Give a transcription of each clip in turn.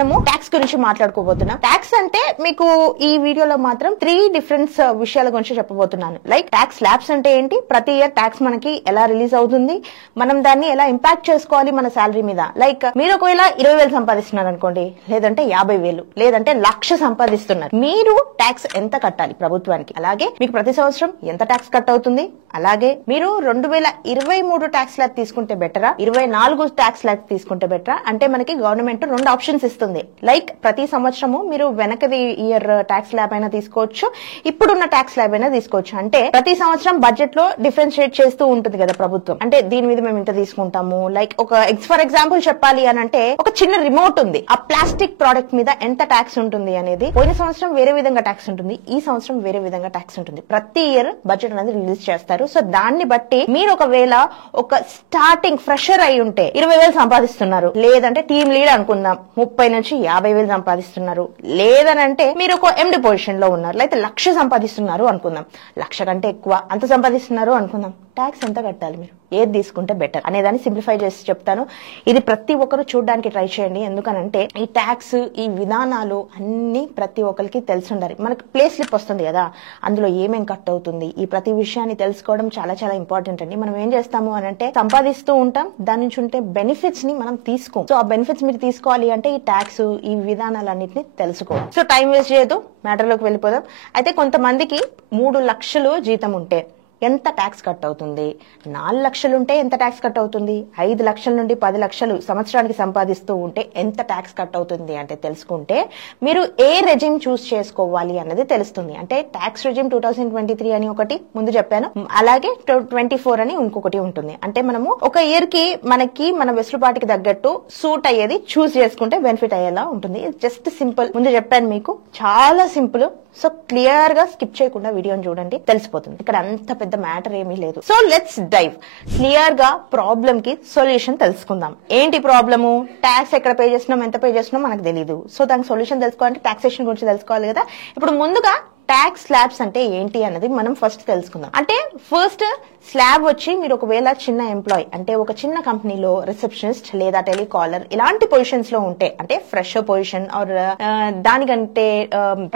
మనము ట్యాక్స్ గురించి మాట్లాడుకోబోతున్నాం. ట్యాక్స్ అంటే మీకు ఈ వీడియోలో మాత్రం 3 డిఫరెంట్ విషయాల గురించి చెప్పబోతున్నాను. లైక్ ట్యాక్స్ స్లాబ్స్ అంటే ఏంటి, ప్రతి ఇయర్ ట్యాక్స్ మనకి ఎలా రిలీజ్ అవుతుంది, మనం దాన్ని ఎలా ఇంపాక్ట్ చేసుకోవాలి మన శాలరీ మీద. లైక్ మీరు ఒకవేళ 20,000 సంపాదిస్తున్నారు అనుకోండి, లేదంటే 50,000, లేదంటే 1,00,000 సంపాదిస్తున్నారు, మీరు ట్యాక్స్ ఎంత కట్టాలి ప్రభుత్వానికి, అలాగే మీకు ప్రతి సంవత్సరం ఎంత ట్యాక్స్ కట్ అవుతుంది, అలాగే మీరు 2023 ట్యాక్స్ స్లాబ్ తీసుకుంటే బెటరా, 24 ట్యాక్స్ స్లాబ్ తీసుకుంటే బెటరా అంటే మనకి గవర్నమెంట్ 2 ఆప్షన్స్ ఇస్తుంది. లైక్ ప్రతి సంవత్సరము మీరు వెనకది ఇయర్ ట్యాక్స్ స్లాబ్ అయినా తీసుకోవచ్చు, ఇప్పుడున్న ట్యాక్స్ స్లాబ్ అయినా తీసుకోవచ్చు. అంటే ప్రతి సంవత్సరం బడ్జెట్ లో డిఫరెన్షియేట్ చేస్తూ ఉంటుంది కదా ప్రభుత్వం. అంటే దీని మీద మేము ఇంత తీసుకుంటాము. లైక్ ఒక ఫర్ ఎగ్జాంపుల్ చెప్పాలి అని అంటే, ఒక చిన్న రిమోట్ ఉంది, ఆ ప్లాస్టిక్ ప్రోడక్ట్ మీద ఎంత ట్యాక్స్ ఉంటుంది అనేది పోయిన సంవత్సరం వేరే విధంగా ట్యాక్స్ ఉంటుంది, ఈ సంవత్సరం వేరే విధంగా ట్యాక్స్ ఉంటుంది. ప్రతి ఇయర్ బడ్జెట్ అనేది రిలీజ్ చేస్తారు. సో దాన్ని బట్టి మీరు ఒకవేళ ఒక స్టార్టింగ్ ఫ్రెషర్ అయి ఉంటే 20,000 సంపాదిస్తున్నారు, లేదంటే టీమ్ లీడ్ అనుకుందాం 30 నుంచి 50,000 సంపాదిస్తున్నారు, లేదనంటే మీరు ఒక ఎండి పొజిషన్ లో ఉన్నారు, లేకపోతే 1,00,000 సంపాదిస్తున్నారు అనుకుందాం, 1,00,000 కంటే ఎక్కువ అంత సంపాదిస్తున్నారు అనుకుందాం, ట్యాక్స్ ఎంత కట్టాలి, మీరు ఏది తీసుకుంటే బెటర్ అనేదాన్ని సింప్లిఫై చేసి చెప్తాను. ఇది ప్రతి ఒక్కరు చూడడానికి ట్రై చేయండి. ఎందుకనంటే ఈ ట్యాక్స్, ఈ విధానాలు అన్ని ప్రతి ఒక్కరికి తెలిసి ఉండాలి. మనకి ప్లే స్లిప్ వస్తుంది కదా, అందులో ఏమేం కట్ అవుతుంది, ఈ ప్రతి విషయాన్ని తెలుసుకోవడం చాలా చాలా ఇంపార్టెంట్ అండి. మనం ఏం చేస్తాము అని అంటే, సంపాదిస్తూ ఉంటాం, దాని నుంచి ఉంటే బెనిఫిట్స్ ని మనం తీసుకోం. సో ఆ బెనిఫిట్స్ మీరు తీసుకోవాలి అంటే ఈ ట్యాక్స్, ఈ విధానాలన్నింటినీ తెలుసుకోవాలి. సో టైం వేస్ట్ చేయదు, మ్యాటర్ లోకి వెళ్ళిపోదాం. అయితే కొంతమందికి 3 లక్షలు జీతం ఉంటే ఎంత ట్యాక్స్ కట్ అవుతుంది, 4 లక్షలు ఉంటే ఎంత ట్యాక్స్ కట్ అవుతుంది, 5 లక్షల నుండి 10 లక్షలు సంవత్సరానికి సంపాదిస్తూ ఉంటే ఎంత ట్యాక్స్ కట్ అవుతుంది అంటే తెలుసుకుంటే మీరు ఏ రెజిమ్ చూస్ చేసుకోవాలి అన్నది తెలుస్తుంది. అంటే ట్యాక్స్ రెజిమ్ 2023 అని ఒకటి ముందు చెప్పాను, అలాగే 24 అని ఇంకొకటి ఉంటుంది. అంటే మనము ఒక ఇయర్ కి మనకి మన వెసులుబాటుకి తగ్గట్టు సూట్ అయ్యేది చూస్ చేసుకుంటే బెనిఫిట్ అయ్యేలా ఉంటుంది. జస్ట్ సింపుల్, ముందు చెప్పాను మీకు, చాలా సింపుల్. సో క్లియర్ గా స్కిప్ చేయకుండా వీడియోని చూడండి, తెలిసిపోతుంది. ఇక్కడ అంత పెద్ద మ్యాటర్ ఏమీ లేదు. So let's dive. క్లియర్ గా ప్రాబ్లం కి సొల్యూషన్ తెలుసుకుందాం. ఏంటి ప్రాబ్లము, ట్యాక్స్ ఎక్కడ పే చేస్తున్నాం, ఎంత పే చేస్తున్నాం మనకు తెలియదు. సో దానికి సొల్యూషన్ తెలుసుకోవాలంటే టాక్సేషన్ గురించి తెలుసుకోవాలి కదా. ఇప్పుడు ముందుగా ట్యాక్స్ స్లాబ్స్ అంటే ఏంటి అన్నది మనం ఫస్ట్ తెలుసుకుందాం. అంటే ఫస్ట్ స్లాబ్ వచ్చి, మీరు ఒకవేళ చిన్న ఎంప్లాయ్ అంటే ఒక చిన్న కంపెనీలో రిసెప్షనిస్ట్ లేదా టెలికాలర్ ఇలాంటి పొజిషన్స్ లో ఉంటే, అంటే ఫ్రెషర్ పొజిషన్ ఆర్ దానికంటే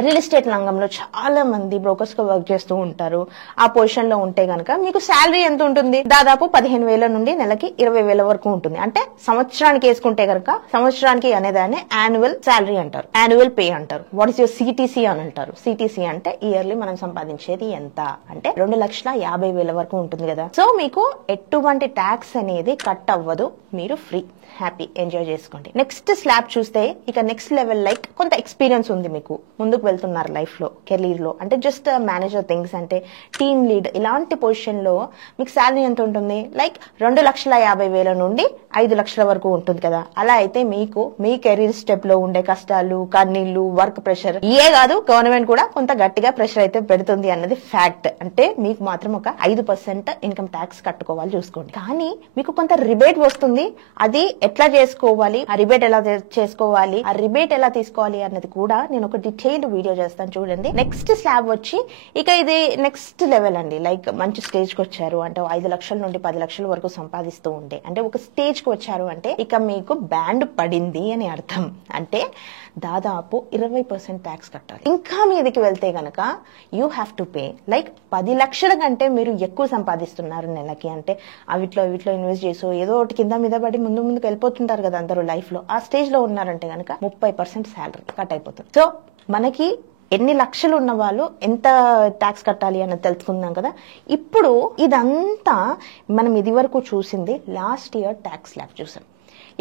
రియల్ ఎస్టేట్ రంగంలో చాలా మంది బ్రోకర్స్ గా వర్క్ చేస్తూ ఉంటారు, ఆ పొజిషన్ లో ఉంటే గనక మీకు శాలరీ ఎంత ఉంటుంది, దాదాపు 15,000 నుండి నెలకి 20,000 వరకు ఉంటుంది. అంటే సంవత్సరానికి వేసుకుంటే గనక, సంవత్సరానికి అనేదాన్ని యాన్యువల్ శాలరీ అంటారు, యాన్యువల్ పే అంటారు. వాట్ ఇస్ యువర్ సిటీసీ అని అంటారు. సిటీసీ అంటే ఇయర్లీ మనం సంపాదించేది ఎంత అంటే 2,50,000 వరకు ఉంటుంది కదా. సో మీకు ఎటువంటి ట్యాక్స్ అనేది కట్ అవ్వదు, మీరు ఫ్రీ, హ్యాపీ, ఎంజాయ్ చేసుకోండి. నెక్స్ట్ స్లాబ్ చూస్తే, ఇక నెక్స్ట్ లెవెల్, లైక్ కొంత ఎక్స్పీరియన్స్ ఉంది మీకు, ముందుకు వెళ్తున్నారు లైఫ్ లో, కెరీర్ లో, అంటే జస్ట్ మేనేజర్ థింగ్స్, అంటే టీమ్ లీడ్ ఇలాంటి పొజిషన్ లో మీకు శాలరీ ఎంత ఉంటుంది, లైక్ 2,50,000 నుండి 5 లక్షల వరకు ఉంటుంది కదా. అలా అయితే మీకు మీ కెరీర్ స్టెప్ లో ఉండే కష్టాలు, కన్నీళ్లు, వర్క్ ప్రెషర్ ఏ కాదు, గవర్నమెంట్ కూడా కొంత గట్టిగా ప్రెషర్ అయితే పెడుతుంది అన్నది ఫ్యాక్ట్. అంటే మీకు మాత్రం ఒక 5% ఇన్కమ్ ట్యాక్స్ కట్టుకోవాలి చూసుకోండి. కానీ మీకు కొంత రిబేట్ వస్తుంది, అది ఎట్లా చేసుకోవాలి, ఆ రిబేట్ ఎలా చేసుకోవాలి, ఆ రిబేట్ ఎలా తీసుకోవాలి అన్నది కూడా నేను ఒక డీటెయిల్డ్ వీడియో చేస్తాను చూడండి. నెక్స్ట్ స్లాబ్ వచ్చి, ఇక ఇది నెక్స్ట్ లెవెల్ అండి. లైక్ మంచి స్టేజ్ కి వచ్చారు అంటే 5 లక్షల నుండి 10 లక్షల వరకు సంపాదిస్తూ ఉంటే, అంటే ఒక స్టేజ్ కి వచ్చారు అంటే ఇక మీకు బ్యాండ్ పడింది అని అర్థం. అంటే దాదాపు 20% ట్యాక్స్ కట్టాలి. ఇంకా మీదికి వెళ్తే గనక you have to pay like 10 లక్షల కంటే మీరు ఎక్కువ సంపాదిస్తున్నారు నెలకి అంటే, వీటిలో ఇన్వెస్ట్ చేసి ఏదో ఒకటి కింద మీద పడి ముందుకు వెళ్ళిపోతుంటారు కదా అందరూ లైఫ్ లో. ఆ స్టేజ్ లో ఉన్నారంటే గనక 30% శాలరీ కట్ అయిపోతుంది. సో మనకి ఎన్ని లక్షలు ఉన్న వాళ్ళు ఎంత ట్యాక్స్ కట్టాలి అన్నది తెలుసుకుందాం కదా. ఇప్పుడు ఇదంతా మనం ఇది వరకు చూసింది లాస్ట్ ఇయర్ ట్యాక్స్ స్లాబ్ చూసాం.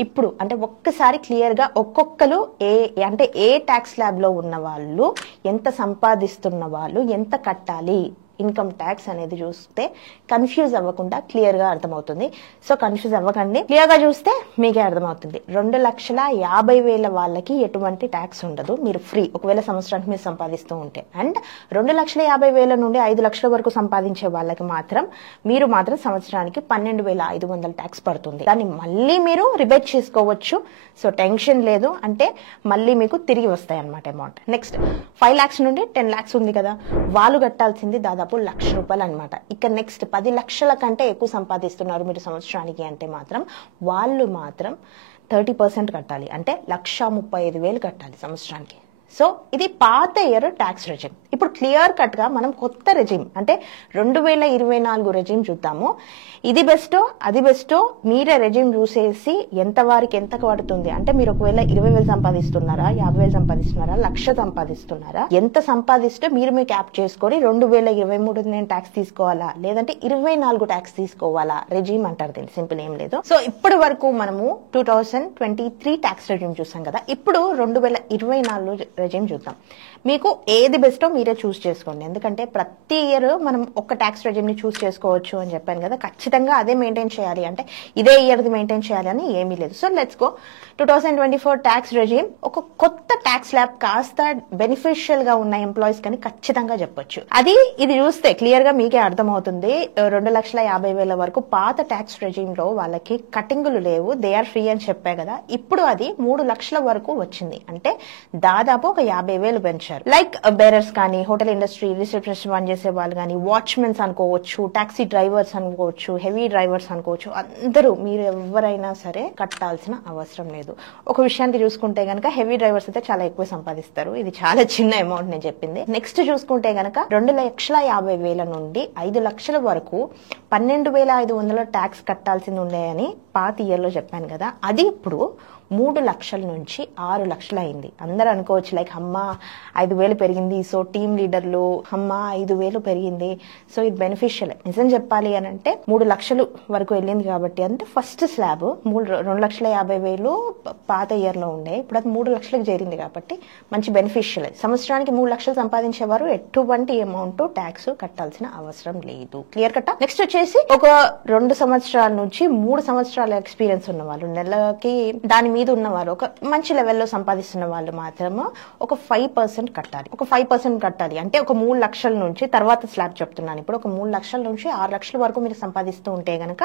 ఇప్పుడు అంటే ఒక్కసారి క్లియర్ గా ఒక్కొక్కరు ఏ ట్యాక్స్ స్లాబ్ లో ఉన్న వాళ్ళు, ఎంత సంపాదిస్తున్న వాళ్ళు ఎంత కట్టాలి ఇన్కమ్ ట్యాక్స్ అనేది చూస్తే కన్ఫ్యూజ్ అవ్వకుండా క్లియర్ గా అర్థమవుతుంది. సో కన్ఫ్యూజ్ అవ్వకండి, క్లియర్ గా చూస్తే మీకే అర్థమవుతుంది. 2,50,000 వాళ్ళకి ఎటువంటి ట్యాక్స్ ఉండదు, మీరు ఫ్రీ ఒకవేళ సంవత్సరానికి మీరు సంపాదిస్తూ ఉంటే. అండ్ 2,50,000 నుండి 5 లక్షల వరకు సంపాదించే వాళ్ళకి మీరు మాత్రం సంవత్సరానికి 12,500 ట్యాక్స్ పడుతుంది. దాన్ని మళ్ళీ మీరు రిబేట్ చేసుకోవచ్చు. సో టెన్షన్ లేదు, అంటే మళ్ళీ మీకు తిరిగి వస్తాయి అన్నమాట అమౌంట్. నెక్స్ట్ 5 lakhs నుండి 10 lakhs ఉంది కదా, వాళ్ళు కట్టాల్సింది దాదాపు ₹1,00,000 అనమాట. ఇక నెక్స్ట్ 10 లక్షల కంటే ఎక్కువ సంపాదిస్తున్నారు మీరు సంవత్సరానికి అంటే వాళ్ళు మాత్రం 30% కట్టాలి. అంటే 1,35,000 కట్టాలి సంవత్సరానికి. సో ఇది పాత ఇయర్ ట్యాక్స్ రెజిమ్. ఇప్పుడు క్లియర్ కట్ గా మనం కొత్త రెజిమ్ అంటే 2024 రెజిమ్ చూద్దాము. ఇది బెస్టో అది బెస్టో మీరే రెజిమ్ చూసేసి ఎంత వారికి ఎంత పడుతుంది అంటే మీరు ఒకవేళ 20,000 సంపాదిస్తున్నారా, 50,000 సంపాదిస్తున్నారా, 1,00,000 సంపాదిస్తున్నారా, ఎంత సంపాదిస్తే మీరు మీ క్యాప్ చేసుకొని 2023 నేను ట్యాక్స్ తీసుకోవాలా లేదంటే 24 ట్యాక్స్ తీసుకోవాలా రెజిమ్ అంటారు దీన్ని. సింపుల్ ఏం లేదు. సో ఇప్పటి వరకు మనము 2023 ట్యాక్స్ రెజిమ్ చూసాం కదా. ఇప్పుడు 2024 రెజిమ్ చూద్దాం. మీకు ఏది బెస్టో మీరే చూస్ చేసుకోండి. ఎందుకంటే ప్రతి ఇయర్ మనం ఒక ట్యాక్స్ రెజిమ్ ని చూస్ చేసుకోవచ్చు అని చెప్పాను కదా. ఖచ్చితంగా అదే మెయింటైన్ చేయాలి అంటే ఇదే ఇయర్ది మెయింటైన్ చేయాలి అని ఏమీ లేదు. So let's go 2024 tax regime. ఒక కొత్త ట్యాక్స్ స్లాబ్ కాస్త బెనిఫిషియల్ గా ఉన్న ఎంప్లాయీస్ కానీ ఖచ్చితంగా చెప్పొచ్చు. ఇది చూస్తే క్లియర్ గా మీకే అర్థమవుతుంది. 2,50,000 వరకు పాత ట్యాక్స్ రెజిమ్ లో వాళ్ళకి కటింగులు లేవు, దే ఆర్ ఫ్రీ అని చెప్పా కదా. ఇప్పుడు అది 3 లక్షల వరకు వచ్చింది. అంటే దాదాపు ఒక 50,000 పెంచారు. లైక్ బేరర్స్ కానీ, హోటల్ ఇండస్ట్రీ రిసెప్షనిస్ట్ పని చేసే వాళ్ళు కానీ, వాచ్మెన్స్ అనుకోవచ్చు, టాక్సీ డ్రైవర్స్ అనుకోవచ్చు, హెవీ డ్రైవర్స్ అనుకోవచ్చు, అందరూ మీరు ఎవరైనా సరే కట్టాల్సిన అవసరం లేదు. ఒక విషయానికి చూసుకుంటే గనక హెవీ డ్రైవర్స్ అయితే చాలా ఎక్కువ సంపాదిస్తారు. ఇది చాలా చిన్న అమౌంట్ నేను చెప్పింది. నెక్స్ట్ చూసుకుంటే గనక 2,50,000 నుండి 5 లక్షల వరకు 12,500 ట్యాక్స్ కట్టాల్సింది ఉన్నాయని పాత ఇయర్ లో చెప్పాను కదా. అది ఇప్పుడు 3 లక్షల నుంచి 6 లక్షలు అయింది. అందరూ అనుకోవచ్చు లైక్ అమ్మా 5,000 పెరిగింది, సో టీమ్ లీడర్లు అమ్మా 5,000 పెరిగింది, సో ఇది బెనిఫిషియల్. నిజం చెప్పాలి అని అంటే 3 లక్షలు వరకు వెళ్ళింది కాబట్టి అంటే ఫస్ట్ స్లాబ్ 2,50,000 పాత ఇయర్ లో ఉండే, ఇప్పుడు అది 3 లక్షలకు చేరింది కాబట్టి మంచి బెనిఫిషియల్. సంవత్సరానికి 3 లక్షలు సంపాదించేవారు ఎటువంటి అమౌంట్ ట్యాక్స్ కట్టాల్సిన అవసరం లేదు. క్లియర్ కట్టా. నెక్స్ట్ వచ్చేసి ఒక 2 సంవత్సరాల నుంచి 3 సంవత్సరాల ఎక్స్పీరియన్స్ ఉన్న వాళ్ళు, నెలకి దాని మీద ఉన్నవారు, ఒక మంచి లెవెల్లో సంపాదిస్తున్న వాళ్ళు మాత్రం ఒక 5% కట్టాలి. ఒక 5% కట్టాలి అంటే ఒక 3 లక్షల నుంచి, తర్వాత స్లాబ్ చెప్తున్నాను ఇప్పుడు, ఒక 3 లక్షల నుంచి 6 లక్షల వరకు మీరు సంపాదిస్తూ ఉంటే గనక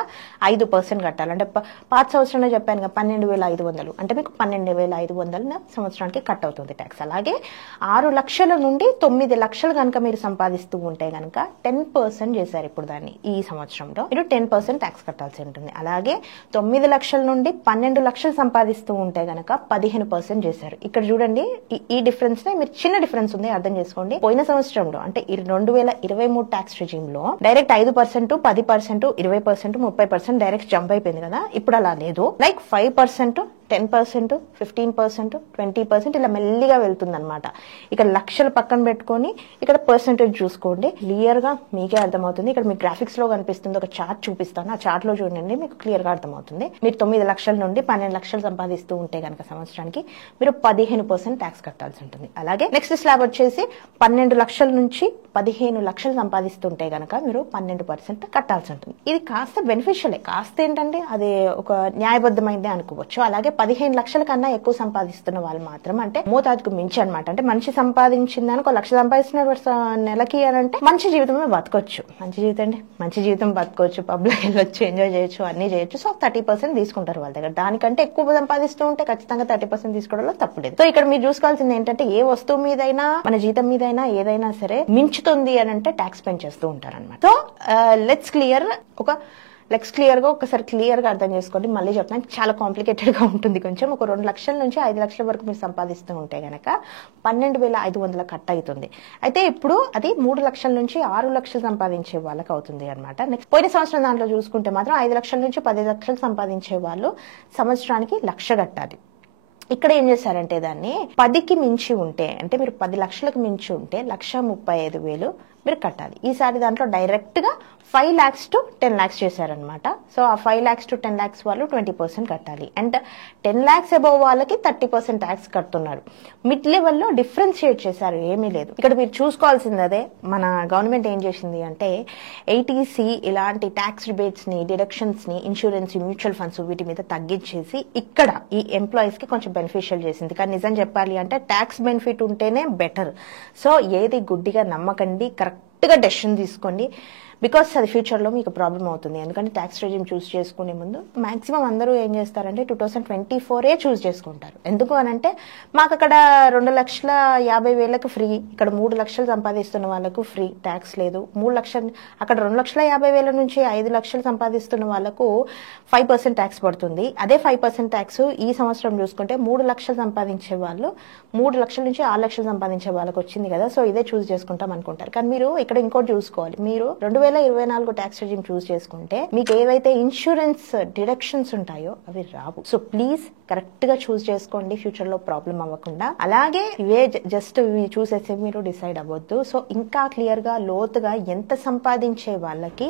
5% కట్టాలి. అంటే పాత సంవత్సరంలో చెప్పాను కదా 12,500 అంటే మీకు 12,500 సంవత్సరానికి కట్ అవుతుంది ట్యాక్స్. అలాగే 6 లక్షల నుండి 9 లక్షలు కనుక మీరు సంపాదిస్తూ ఉంటే గనక 10% చేశారు ఇప్పుడు దాన్ని. ఈ సంవత్సరంలో మీరు 10% ట్యాక్స్ కట్టాల్సి ఉంటుంది. అలాగే 9 లక్షల నుండి 12 లక్షలు సంపాదిస్తూ ఉంటే గనక 15% చేశారు. ఇక్కడ చూడండి ఈ డిఫరెన్స్ ని మీరు, చిన్న డిఫరెన్స్ ఉంది అర్థం చేసుకోండి. పోయిన సంవత్సరంలో అంటే 2023 ట్యాక్స్ రెజిమ్ లో డైరెక్ట్ 5%, 10%, 20%, 30% డైరెక్ట్ జంప్ అయిపోయింది కదా. ఇప్పుడు అలా లేదు. లైక్ 5%, 10%, 15%, 20% ఇలా మెల్లిగా వెళ్తుంది అనమాట. ఇక్కడ లక్షలు పక్కన పెట్టుకొని ఇక్కడ పర్సెంటేజ్ చూసుకోండి. క్లియర్ గా మీకే అర్థమవుతుంది. ఇక్కడ మీకు గ్రాఫిక్స్ లో కనిపిస్తుంది, ఒక చార్ట్ చూపిస్తాను. ఆ చార్ట్ లో చూడండి మీకు క్లియర్ గా అర్థమవుతుంది. మీరు 9 లక్షల నుండి 12 లక్షలు సంపాదిస్తూ ఉంటే గనక సంవత్సరానికి మీరు 15% ట్యాక్స్ కట్టాల్సి ఉంటుంది. అలాగే నెక్స్ట్ స్లాబ్ వచ్చేసి 12 లక్షల నుంచి 15 లక్షలు సంపాదిస్తుంటే గనక మీరు 12% కట్టాల్సి ఉంటుంది. ఇది కాస్త బెనిఫిషియలే, కాస్త ఏంటంటే అది ఒక న్యాయబద్ధమైందే అనుకోవచ్చు. అలాగే 15 లక్షల కన్నా ఎక్కువ సంపాదిస్తున్న వాళ్ళు మాత్రం అంటే మోతాదుకు మించి అనమాట. అంటే మంచి సంపాదించిందని 1,00,000 సంపాదిస్తున్న నెలకి అని అంటే మంచి జీవితమే బతకొచ్చు. మంచి జీవితం బతకొచ్చు, పబ్లో వెళ్ళొచ్చు, ఎంజాయ్ చేయొచ్చు, అన్ని చేయొచ్చు. సో 30% తీసుకుంటారు వాళ్ళ దగ్గర. దానికంటే ఎక్కువ సంపాదిస్తూ ఉంటే ఖచ్చితంగా 30% తీసుకోవడంలో తప్పులేదు. సో ఇక్కడ మీరు చూసుకోవాల్సింది ఏంటంటే ఏ వస్తువు మీదైనా మన జీతం మీదైనా ఏదైనా సరే మించుతుంది అని అంటే ట్యాక్స్ పెంచేస్తూ ఉంటారన్నమాట. సో లెట్స్ క్లియర్ గా ఒకసారి క్లియర్ గా అర్థం చేసుకోండి. మళ్ళీ చెప్తాను, చాలా కాంప్లికేటెడ్ గా ఉంటుంది కొంచెం. ఒక 2 లక్షల నుంచి 5 లక్షల వరకు మీరు సంపాదిస్తూ ఉంటే గనక 12,500 కట్ అవుతుంది. అయితే ఇప్పుడు అది 3 లక్షల నుంచి 6 లక్షలు సంపాదించే వాళ్ళకి అవుతుంది అనమాట. నెక్స్ట్ పోయిన సంవత్సరం దాంట్లో చూసుకుంటే మాత్రం 5 లక్షల నుంచి 10 లక్షలు సంపాదించే వాళ్ళు సంవత్సరానికి 1,00,000 కట్టాలి. ఇక్కడ ఏం చేశారంటే దాన్ని 10కి మించి ఉంటే, అంటే మీరు 10 లక్షలకు మించి ఉంటే 1,35,000 మీరు కట్టాలి. ఈసారి దాంట్లో డైరెక్ట్ గా 5 lakhs to 10 lakhs చేశారనమాట. సో ఆ 5 lakhs to 10 lakhs వాళ్ళు 20% కట్టాలి. అండ్ 10 lakhs అబౌవ్ వాళ్ళకి 30% ట్యాక్స్ కడుతున్నారు. మిడ్ లెవెల్లో డిఫరెన్షియేట్ చేశారు, ఏమీ లేదు. ఇక్కడ మీరు చూసుకోవాల్సింది అదే, మన గవర్నమెంట్ ఏం చేసింది అంటే 80C ఇలాంటి ట్యాక్స్ రిబేట్స్ ని, డిడక్షన్స్ ని, ఇన్సూరెన్స్, మ్యూచువల్ ఫండ్స్ వీటి మీద తగ్గించేసి ఇక్కడ ఈ ఎంప్లాయీస్ కి కొంచెం బెనిఫిషియల్ చేసింది. కానీ నిజం చెప్పాలి అంటే ట్యాక్స్ బెనిఫిట్ ఉంటేనే బెటర్. సో ఏది గుడ్డిగా నమ్మకండి, కరెక్ట్ గా డెసిషన్ తీసుకోండి. బికాస్ అది ఫ్యూచర్లో మీకు ప్రాబ్లం అవుతుంది. ఎందుకంటే ట్యాక్స్ రెజ్యూమ్ చూస్ చేసుకునే ముందు మాక్సిమం అందరూ ఏం చేస్తారంటే 2024 చూస్ చేసుకుంటారు. ఎందుకు అని అంటే మాకు అక్కడ 2,50,000 ఫ్రీ, ఇక్కడ 3 లక్షలు సంపాదిస్తున్న వాళ్ళకు ఫ్రీ, ట్యాక్స్ లేదు. 3 లక్షలు అక్కడ 2,50,000 నుంచి 5 లక్షలు సంపాదిస్తున్న వాళ్ళకు 5% ట్యాక్స్ పడుతుంది. అదే 5% ట్యాక్స్ ఈ సంవత్సరం చూసుకుంటే 3 లక్షలు సంపాదించే వాళ్ళు 3 లక్షల నుంచి 6 లక్షలు సంపాదించే వాళ్ళకి వచ్చింది కదా, సో ఇదే చూస్ చేసుకుంటాం అనుకుంటారు. కానీ మీరు ఇక్కడ ఇంకోటి చూసుకోవాలి. మీరు 2024 ట్యాక్స్ రెజ్యూమ్ చూస్ చేసుకుంటే మీకు ఏవైతే ఇన్సూరెన్స్ డిడక్షన్స్ ఉంటాయో అవి రావు. సో ప్లీజ్ కరెక్ట్ గా చూస్ చేసుకోండి, ఫ్యూచర్ లో ప్రాబ్లం అవ్వకుండా. అలాగే ఇవే జస్ట్ ఇవి చూసేసి మీరు డిసైడ్ అవ్వద్దు. సో ఇంకా క్లియర్ గా లోతుగా ఎంత సంపాదించే వాళ్ళకి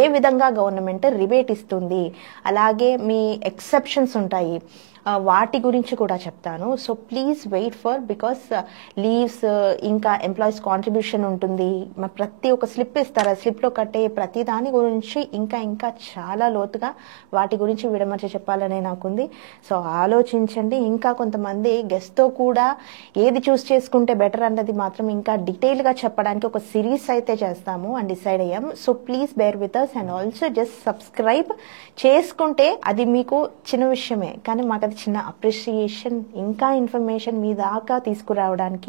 ఏ విధంగా గవర్నమెంట్ రిబేట్ ఇస్తుంది, అలాగే మీ ఎక్సెప్షన్స్ ఉంటాయి, వాటి గురించి కూడా చెప్తాను. So please wait for, because leaves ఇంకా ఎంప్లాయీస్ కాంట్రిబ్యూషన్ ఉంటుంది, ప్రతి ఒక్క స్లిప్ ఇస్తారు, ఆ స్లిప్లో కట్టే ప్రతి దాని గురించి ఇంకా ఇంకా చాలా లోతుగా వాటి గురించి విడమర్చి చెప్పాలనే నాకుంది. సో ఆలోచించండి. ఇంకా కొంతమంది గెస్ట్తో కూడా ఏది చూస్ చేసుకుంటే బెటర్ అన్నది మాత్రం ఇంకా డీటెయిల్గా చెప్పడానికి ఒక సిరీస్ అయితే చేస్తాము అని డిసైడ్ అయ్యాం. So please bear with us and also just subscribe చేసుకుంటే అది మీకు చిన్న విషయమే, కానీ మాకు చిన్న అప్రిషియేషన్, ఇంకా ఇన్ఫర్మేషన్ మీ దాకా తీసుకురావడానికి